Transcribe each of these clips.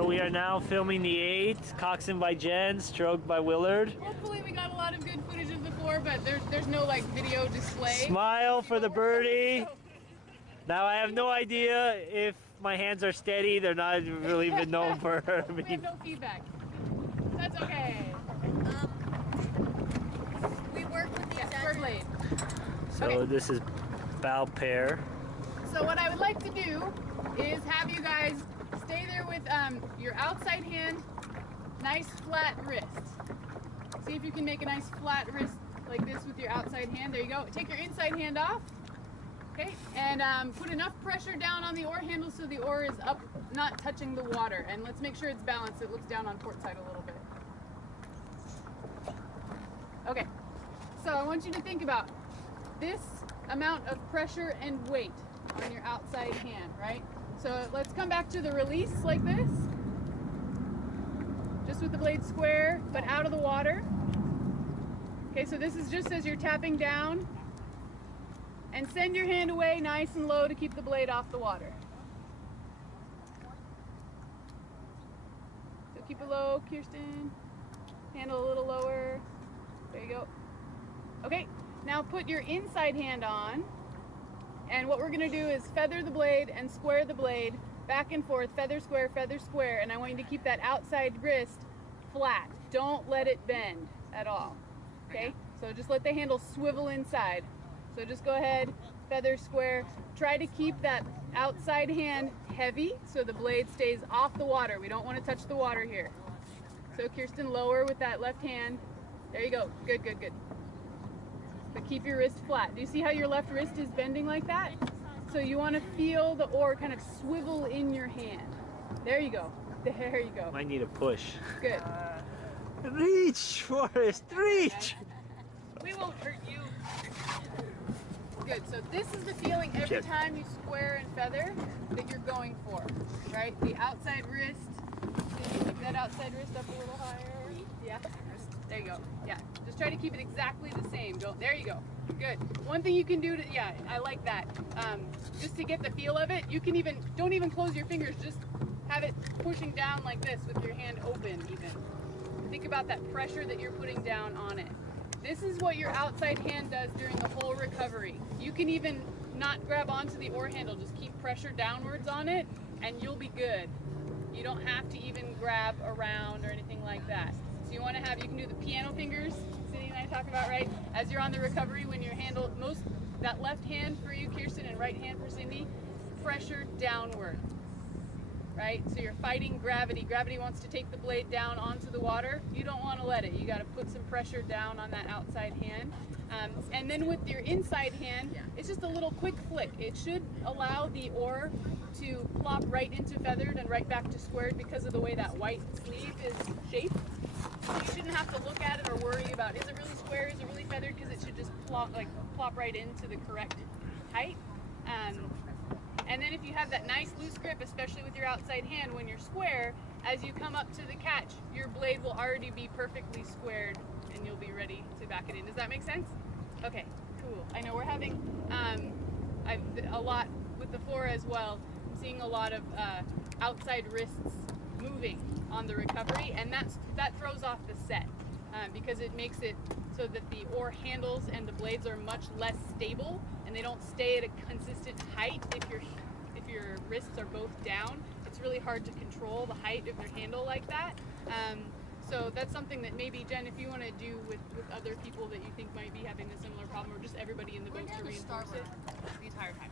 So we are now filming the 8, coxswain by Jen, stroked by Willard. Hopefully we got a lot of good footage of the 4, but there's no like video display. Smile for the birdie. Now I have no idea if my hands are steady. They're not really even known for We have no feedback. That's okay. We work with the per blade. So Okay. this is bow pair. So what I would like to do is have you guys stay there with your outside hand, nice flat wrist. See if you can make a nice flat wrist like this with your outside hand. There you go. Take your inside hand off. Okay, and put enough pressure down on the oar handle so the oar is up, not touching the water. And let's make sure it's balanced. It looks down on port side a little bit. Okay, so I want you to think about this amount of pressure and weight on your outside hand, right? So let's come back to the release like this. Just with the blade square, but out of the water. Okay, so this is just as you're tapping down. And send your hand away nice and low to keep the blade off the water. So keep it low, Kirsten. Handle a little lower. There you go. Okay, now put your inside hand on. And what we're gonna do is feather the blade and square the blade back and forth, feather, square, and I want you to keep that outside wrist flat. Don't let it bend at all, okay? So just let the handle swivel inside. So just go ahead, feather, square. Try to keep that outside hand heavy so the blade stays off the water. We don't want to touch the water here. So Kirsten, lower with that left hand. There you go, good, good, good. But keep your wrist flat. Do you see how your left wrist is bending like that? So you want to feel the oar kind of swivel in your hand. There you go, there you go. Might need a push. Good. Reach, Forrest, reach! We won't hurt you. Good, so this is the feeling every time you square and feather that you're going for, right? The outside wrist, keep that outside wrist up a little higher. Yeah, there you go. Yeah, just try to keep it exactly the same. There you go, good. One thing you can do to, yeah, I like that. Just to get the feel of it, you can even, don't even close your fingers, just have it pushing down like this with your hand open even. Think about that pressure that you're putting down on it. This is what your outside hand does during the whole recovery. You can even not grab onto the oar handle, just keep pressure downwards on it and you'll be good. You don't have to even grab around or anything like that. So you want to have, you can do the piano fingers, Cindy and I talk about, right? As you're on the recovery, when your handle, that left hand for you, Kirsten, and right hand for Cindy, pressure downward. Right? So you're fighting gravity. Gravity wants to take the blade down onto the water. You don't want to let it. You got to put some pressure down on that outside hand. And then with your inside hand, it's just a little quick flick. It should allow the oar to plop right into feathered and right back to squared because of the way that white sleeve is shaped. So you shouldn't have to look at it or worry about, is it really square, is it really feathered? Because it should just plop right into the correct height. And then if you have that nice loose grip, especially with your outside hand when you're square, as you come up to the catch, your blade will already be perfectly squared and you'll be ready to back it in. Does that make sense? Okay, cool. I know we're having a lot with the 4 as well. I'm seeing a lot of outside wrists moving on the recovery, and that throws off the set because it makes it so that the oar handles and the blades are much less stable and they don't stay at a consistent height. If your wrists are both down, it's really hard to control the height of your handle like that. So that's something that maybe, Jen, if you want to do with other people that you think might be having a similar problem, or just everybody in the boat to reinforce it the entire time.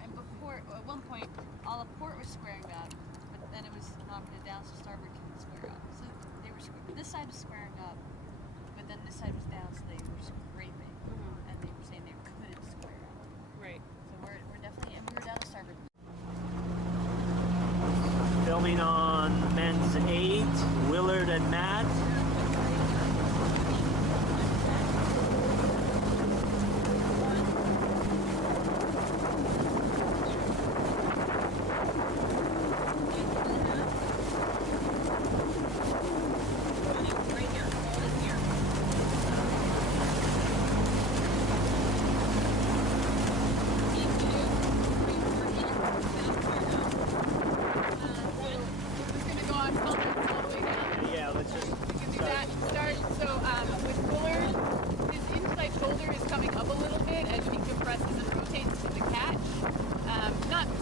And before, at one point, all the port was squaring up, but then it was knocking it down so starboard couldn't square up. So they were this side was squaring up, but then this side was down, so they were scraping, and they were saying they couldn't square up. Right. So we're definitely, and we were down to starboard. Filming on men's 8, Willard and Matt.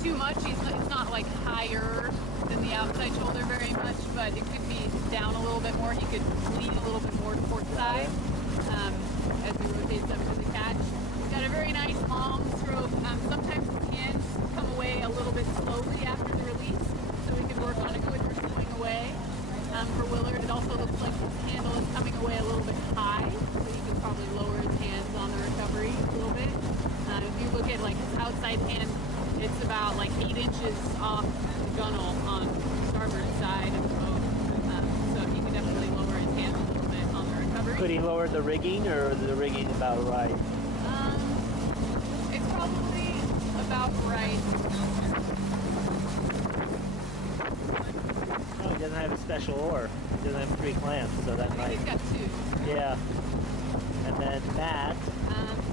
too much. It's not like higher than the outside shoulder very much, but it could be down a little bit more. He could lean a little bit more port side as he rotates up to the catch. He's got a very nice long stroke. Sometimes his hands come away a little bit slowly after the release, so we can work on a quicker swing away. For Willard, it also looks like his handle is coming away a little bit high, so he can probably lower his hands on the recovery a little bit. If you look at like his outside hand, it's about like 8 inches off the gunnel on the starboard side of the boat, so he can definitely lower his hands a little bit on the recovery. Could he lower the rigging, or the rigging about right? It's probably about right. Oh, he doesn't have a special oar. He doesn't have 3 clamps, so that might. He's got 2. Yeah. And then Matt.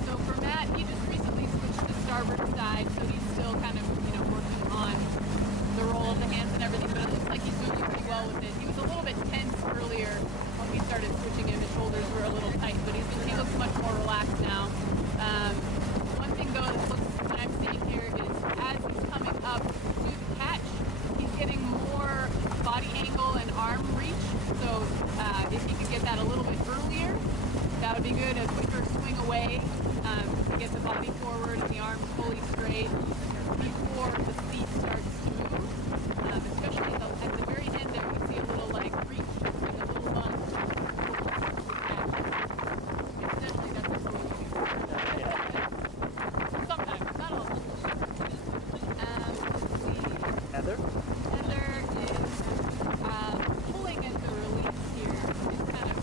So for Matt, he just recently switched to starboard side, so he's still kind of, working on the roll of the hands and everything, but it looks like he's doing pretty well with it. He was a little bit tense earlier when we started switching him. His shoulders were a little tight, but he looks much more relaxed now. One thing though that I'm seeing here is as he's coming up to the catch, he's getting more body angle and arm reach, so if he could get that a little bit earlier, that would be good. A quicker swing away to get the body forward and the arms fully straight before the seat starts to move. Especially at the very end there, we see a little like reach, like a little bump. Incidentally, that's a cool thing. Sometimes, not all. Heather? Heather is pulling at the release here. It's kind of,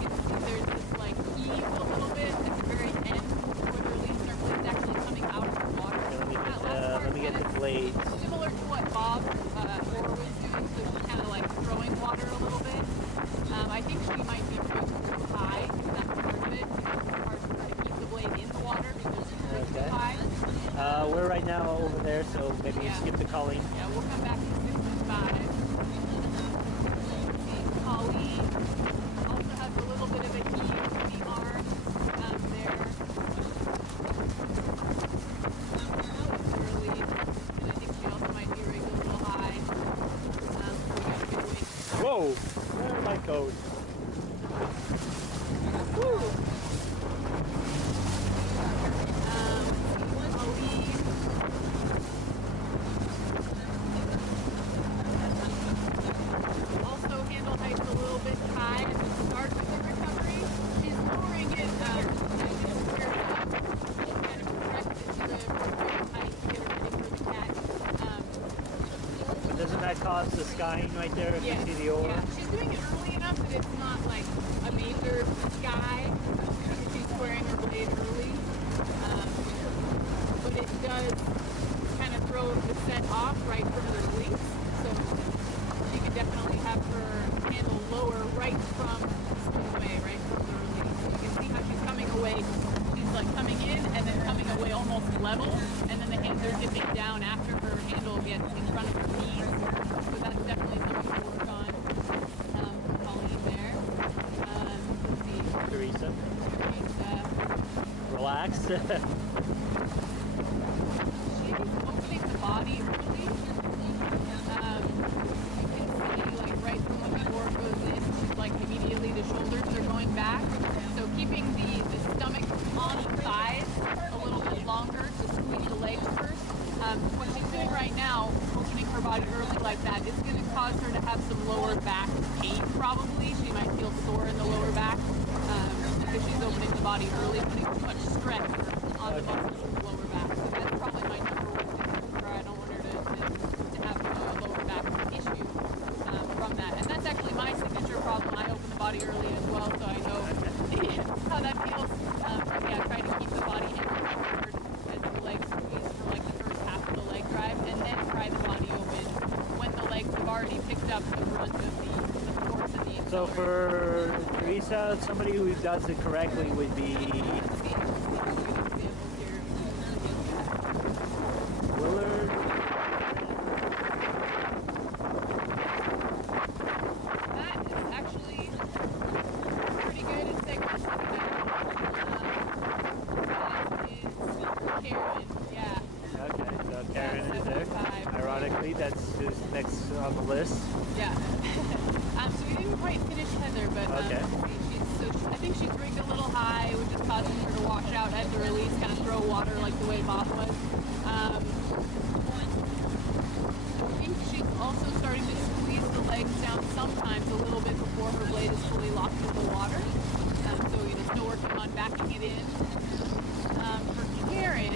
you can see there's this like heave a little bit at the very end where the release circle is actually coming out of the water. Let me get the blades. Similar to what Bob Orr was doing, so she's kind of like throwing water a little bit. I think she might be rigged too high. That's part of it. It's hard for her to keep the blade in the water because she's rigged too high. We're right now over there, so maybe skip the calling. Yeah, we'll come back to 6 and 5. Colleen also has a little bit of a heave in the arm there. Early, and I think she also might be rigged a little high. We got a good wing. Whoa! Where are my codes? Woo! Also, handle height's a little bit high at the start of the recovery. She's lowering it kind of press it to the recovery height to get her ready for the catch. But doesn't that cause the skying right there if you see the oar? Yeah, she's doing it early enough that it's not like a major sky because she's squaring her blade early. But it does kind of throw the set off right from the release. So she could definitely have her handle lower right from swing away, right from the release. You can see how she's coming away. She's like coming in and then coming away almost level, and then the hands are dipping down after her handle gets in front of her knees. So that's definitely something to work on. Colleen there. Let's see. Teresa. Teresa. Relax. She's opening the body early. You can see, like, right from when the oar goes in, she's like immediately the shoulders are going back. So keeping the stomach on the thighs a little bit longer to squeeze the legs first. What she's doing right now, opening her body early like that, is going to cause her to have some lower back pain probably. She might feel sore in the lower back because she's opening the body early, putting too much stress on the muscles of the lower back. So that's probably my number one thing for her. I don't want her to have a lower back issue from that. And that's actually my signature problem. I open the body early as well, so I know how that feels. Yeah, try to keep the body in forward as the legs squeeze for like the first half of the leg drive, and then try the body open when the legs have already picked up the brunt of the force and the acceleration. So for Teresa, somebody who does it correctly would be Willard. That is actually pretty good at segment 29. That is Karen, yeah. Okay. Karen is there. 75. Ironically, that's who's next on the list. Yeah. So we didn't quite finish Heather, but Okay. I think she's rigged a little high, which is causing her to wash out at the release, kind of throw water like the way Bob was. I think she's also starting to squeeze the legs down sometimes a little bit before her blade is fully locked in the water. So, still working on backing it in. For Karen,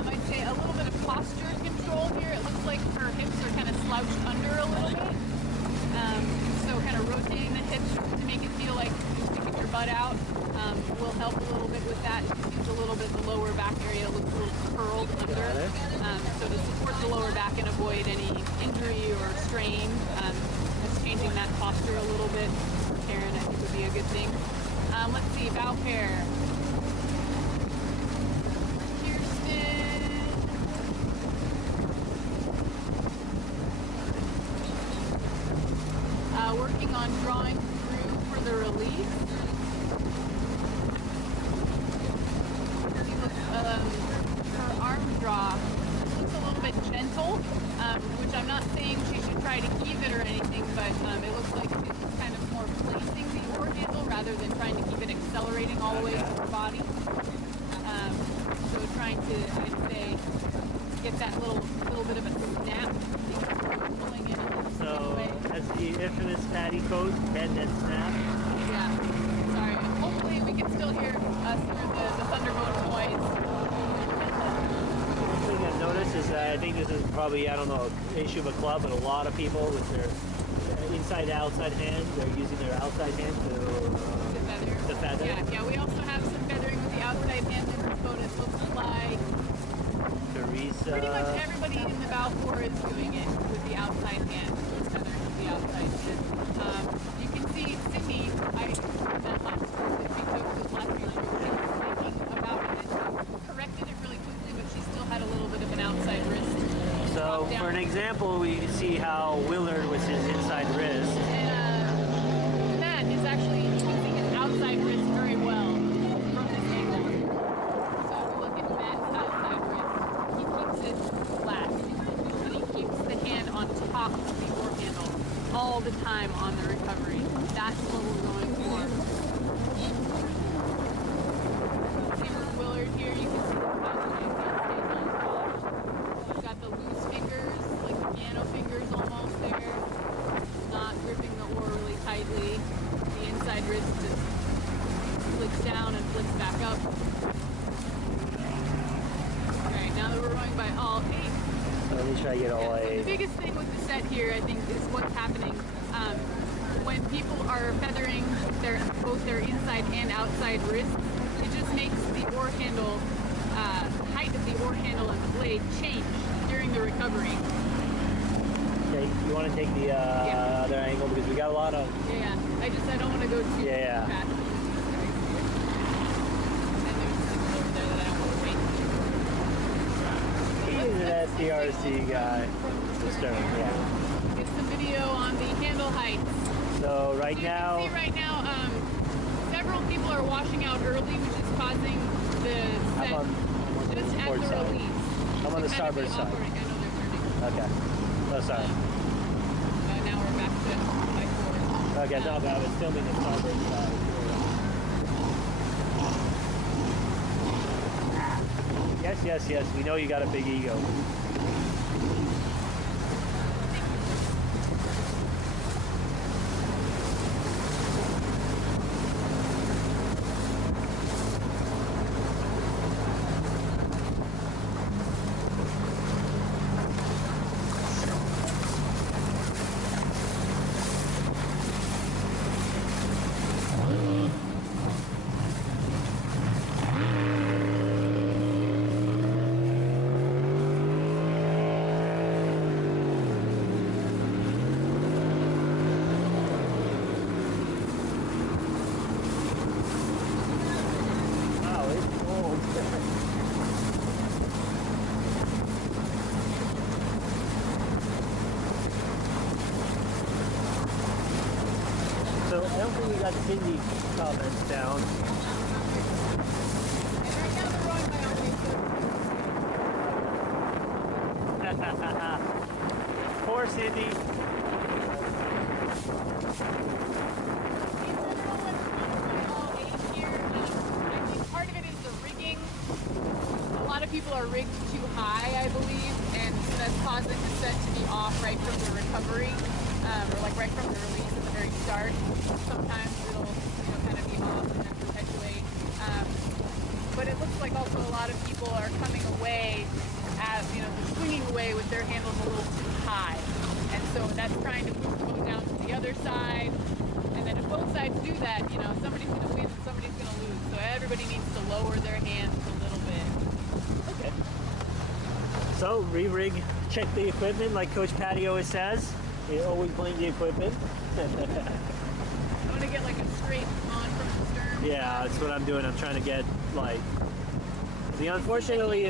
I'd say a little bit of posture control here. It looks like her hips are kind of slouched under a little bit. So kind of rotating the hips to make it feel like you're sticking your butt out will help a little bit with that. It seems a little bit the lower back area looks a little curled under. So to support the lower back and avoid any injury or strain, just changing that posture a little bit for Karen I think would be a good thing. Let's see, bow pair. Working on drawing through for the release. Her arm draw looks a little bit gentle, which I'm not saying she should try to keep it or anything, but it looks like she's kind of more placing the oar handle rather than trying to keep it accelerating all the way to her body. So trying to, I'd say, get that little bit of a snap, pulling it. So that's the infamous patty coat, head and snap. Yeah. Sorry. Hopefully we can still hear us through the thunderbolt noise. One thing I've noticed is that I think this is probably, I don't know, issue of a club, but a lot of people with their inside-outside hand, they're using their outside hand to feather. Yeah, we also have some feathering with the outside hand in this boat. It looks like Teresa. pretty much everybody in the bow four is doing it with the outside hand. Feathering with the outside hand. You can see Cindy, that last stroke that she took this last year, she was thinking about it. Corrected it really quickly, but she still had a little bit of an outside wrist. So for an example, we can see how Willard with his inside wrist. And Matt is actually using his outside wrist very well from this angle. So if you look at Matt's outside wrist, he keeps it flat. And he keeps the hand on top of the oar handle all the time on the recovery. That's what we're going for. See for Willard here, you can see the positive stays on top. He's got the loose fingers, like the piano fingers almost there. Not gripping the oar really tightly. The inside wrist just flicks down and flicks back up. Alright, now that we're rowing by all 8. Let me try to get all So eight. the biggest thing with the set here, I think, is what's happening when people are feathering both their inside and outside wrists. It just makes the oar handle, height of the oar handle and the blade change during the recovery. Okay, you want to take the other angle because we got a lot of. Yeah. I don't want to go too Yeah. fast. And there's something over there that I don't want to wait. He is an SDRC guy. Stern, yeah. Get some video on the handle heights. So right So now. you can see right now, several people are washing out early, which is causing the set I'm on just at port the side. release. I'm on to the kind of starboard be side. operating. I know they're turning. Okay. Oh, sorry. Now we're back to my forward. Okay, no, but I was filming the starboard side. Yes. We know you got a big ego. So I don't think we got Cindy's comments down. And right now they're rowing by only 2. Poor Cindy. Part of it is the rigging. A lot of people are rigged too high, I believe, and that's causing the set to be off right from the recovery, or like right from the release at the very start. Sometimes it'll, kind of be off and then perpetuate. But it looks like also a lot of people are coming away at, swinging away with their handles a little too high, and so that's trying to push the boat down to the other side. And then if both sides do that, somebody's going to win and somebody's going to lose. So everybody needs to lower their hands a little bit. Okay. So re-rig, check the equipment, like Coach Patty always says. You always blame the equipment. I'm going to get like a straight on from the stern. Yeah, that's what I'm doing. I'm trying to get like. Unfortunately,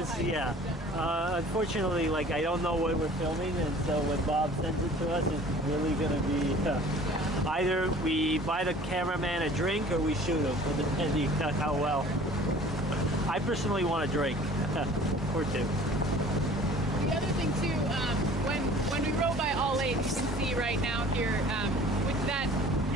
unfortunately, like I don't know what we're filming, and so when Bob sends it to us, it's really gonna be either we buy the cameraman a drink or we shoot him, depending on how well. I personally want a drink or two. The other thing too, when we row by all eight, you can see right now here with that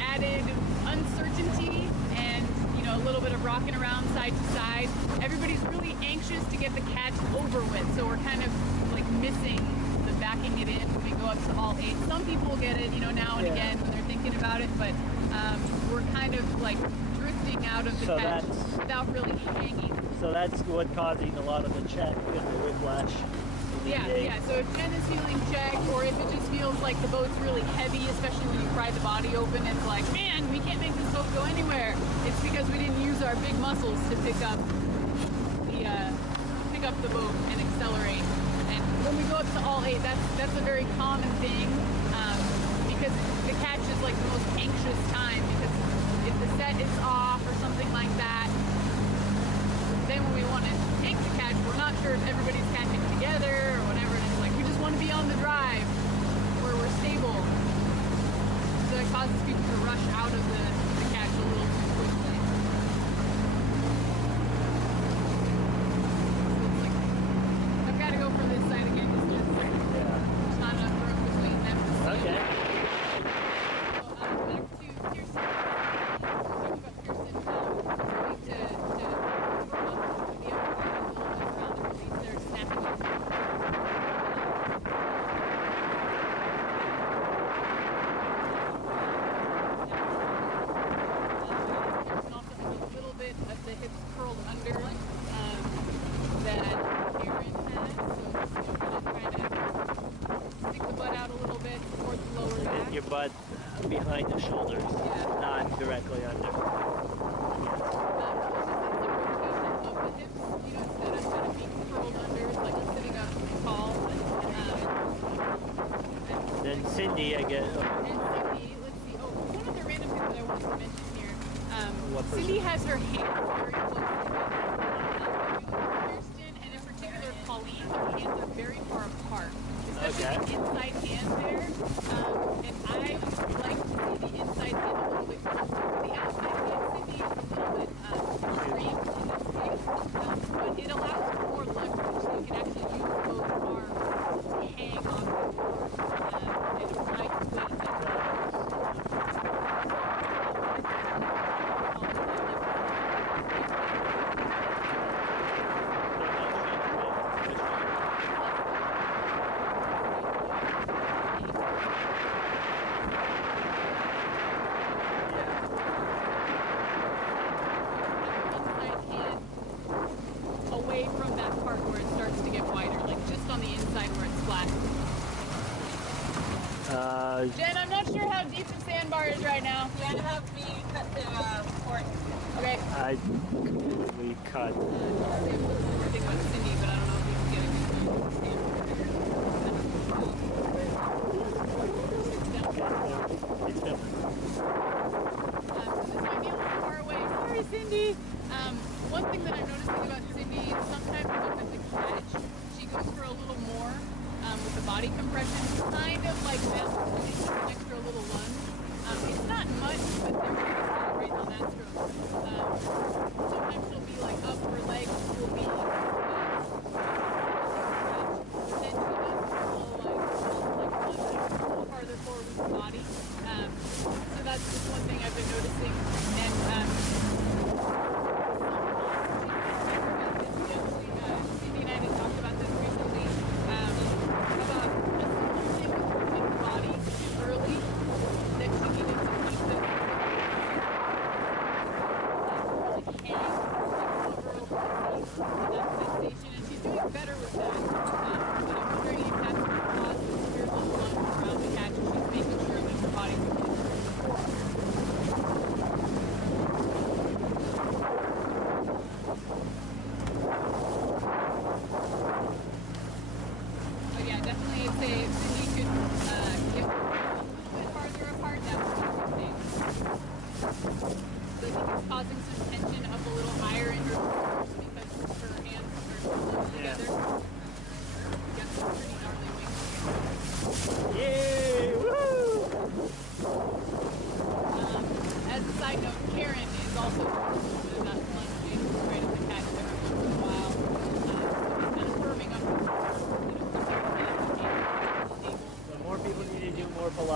added uncertainty and a little bit of rocking around side to side. Everybody's really anxious to get the catch over with, so we're kind of like missing the backing it in when we go up to all eight. Some people will get it, now and again when they're thinking about it, but we're kind of like drifting out of the catch without really hanging. So that's what causing a lot of the check and the whiplash. Yeah. So if Jen is feeling check, or if it just feels like the boat's really heavy, especially when you pry the body open, it's like, man, we can't make this boat go anywhere. It's because we didn't use our big muscles to pick up the boat and accelerate. And when we go up to all eight, that's a very common thing, because the catch is like the most anxious time, because if the set is off or something like that, then when we want to take the catch, we're not sure if everybody's catching together or whatever, and it's like we just want to be on the drive where we're stable. So it causes people to rush out of the catch a little too quickly. So it's like, I've got to go for this side again because there's not enough room between them. Okay. So back to Kirsten. Talking about Kirsten, we need to the hips curled under that Aaron has, so trying to stick the butt out a little bit towards the lower back. Your butt behind the shoulders, not directly under. It's a rotation of the hips, instead of kind of being curled under, it's like sitting up tall. Then Cindy, I guess. And Cindy, let's see. Oh, one other random thing that I wanted to mention here. Cindy has her hands very close together. Kirsten, and in particular Pauline, her hands are very far apart. Especially the inside hand there. And I would like to see the inside hand a little bit closer. The outside hand, Cindy, is a little bit extreme in this case. But it allows for more leverage, so you can actually use both arms to hang on the board and apply weight. Away from that part where it starts to get wider, like just on the inside where it's flat. Jen, I'm not sure how deep the sandbar is right now. You had to have me cut the port. Okay. We cut. Thing about Cindy, but I don't know if we can get a It's filming. This might be a little far away. Sorry, Cindy. One thing that I'm noticing about Cindy is sometimes with the catch, she goes for a little more with the body compression, kind of like this, an extra little lunge. It's not much, but there is a rate on that stroke. Sometimes she'll be like up her legs, she'll be then she does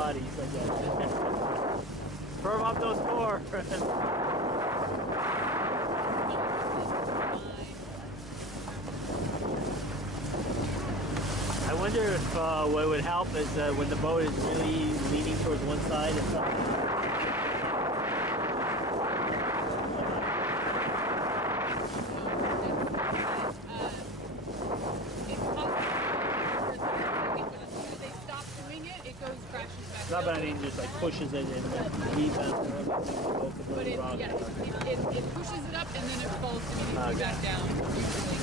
bodies, I guess. Firm up those four. I wonder if what would help is when the boat is really leaning towards one side and something. Not but I mean just like pushes it and heave out but it pushes it up and then it falls immediately back down usually.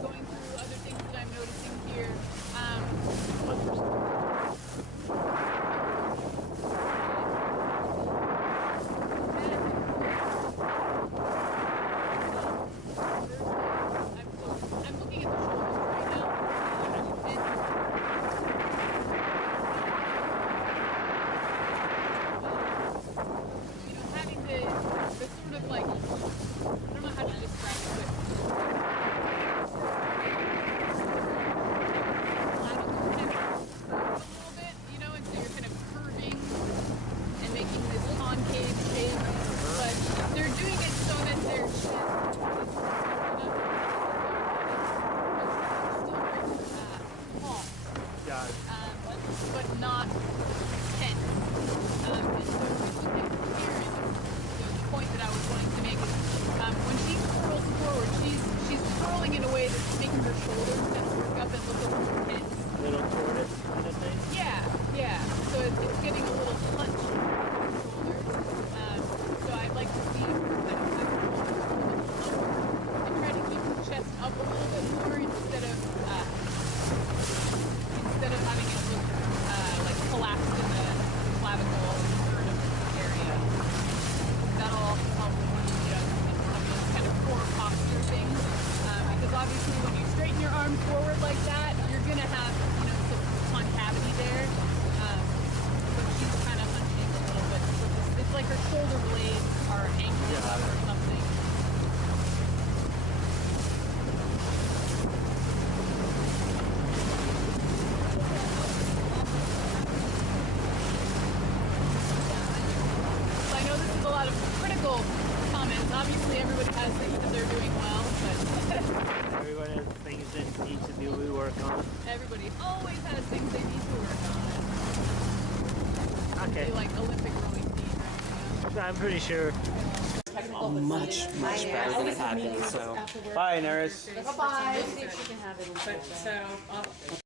Going through other things that I'm noticing here. I'm looking at the shoulders right now. And having the sort of like, I don't know how to describe it, but a little bit, and so you're kind of curving and making this concave shape, but they're doing it so that their chin but not tense. And so if you look at Karen, the point that I was wanting to make is when she curls forward, she's curling in a way that's making her shoulders kind of work up and look a little tense. A little tortoise kind of thing? Yeah. So it's getting a little punch in her shoulders. So I'd like to see her kind of have her shoulders a little punch and try to keep her chest up a little bit more instead of having it look like collapsed in the clavicle sternum area. That'll also help with some of those kind of core posture things. Because obviously when you straighten your arm forward like that, you're gonna have some concavity there. But she's kind of hunching a little bit. So it's like her shoulder blades are angled up or something. Comments. Obviously, everybody has things that they're doing well, but everybody has things that need to be work on. Everybody always has things they need to work on. Okay. Like Olympic rowing team, right? I'm pretty sure. Much better than it had been. So, bye, Neris. Bye-bye.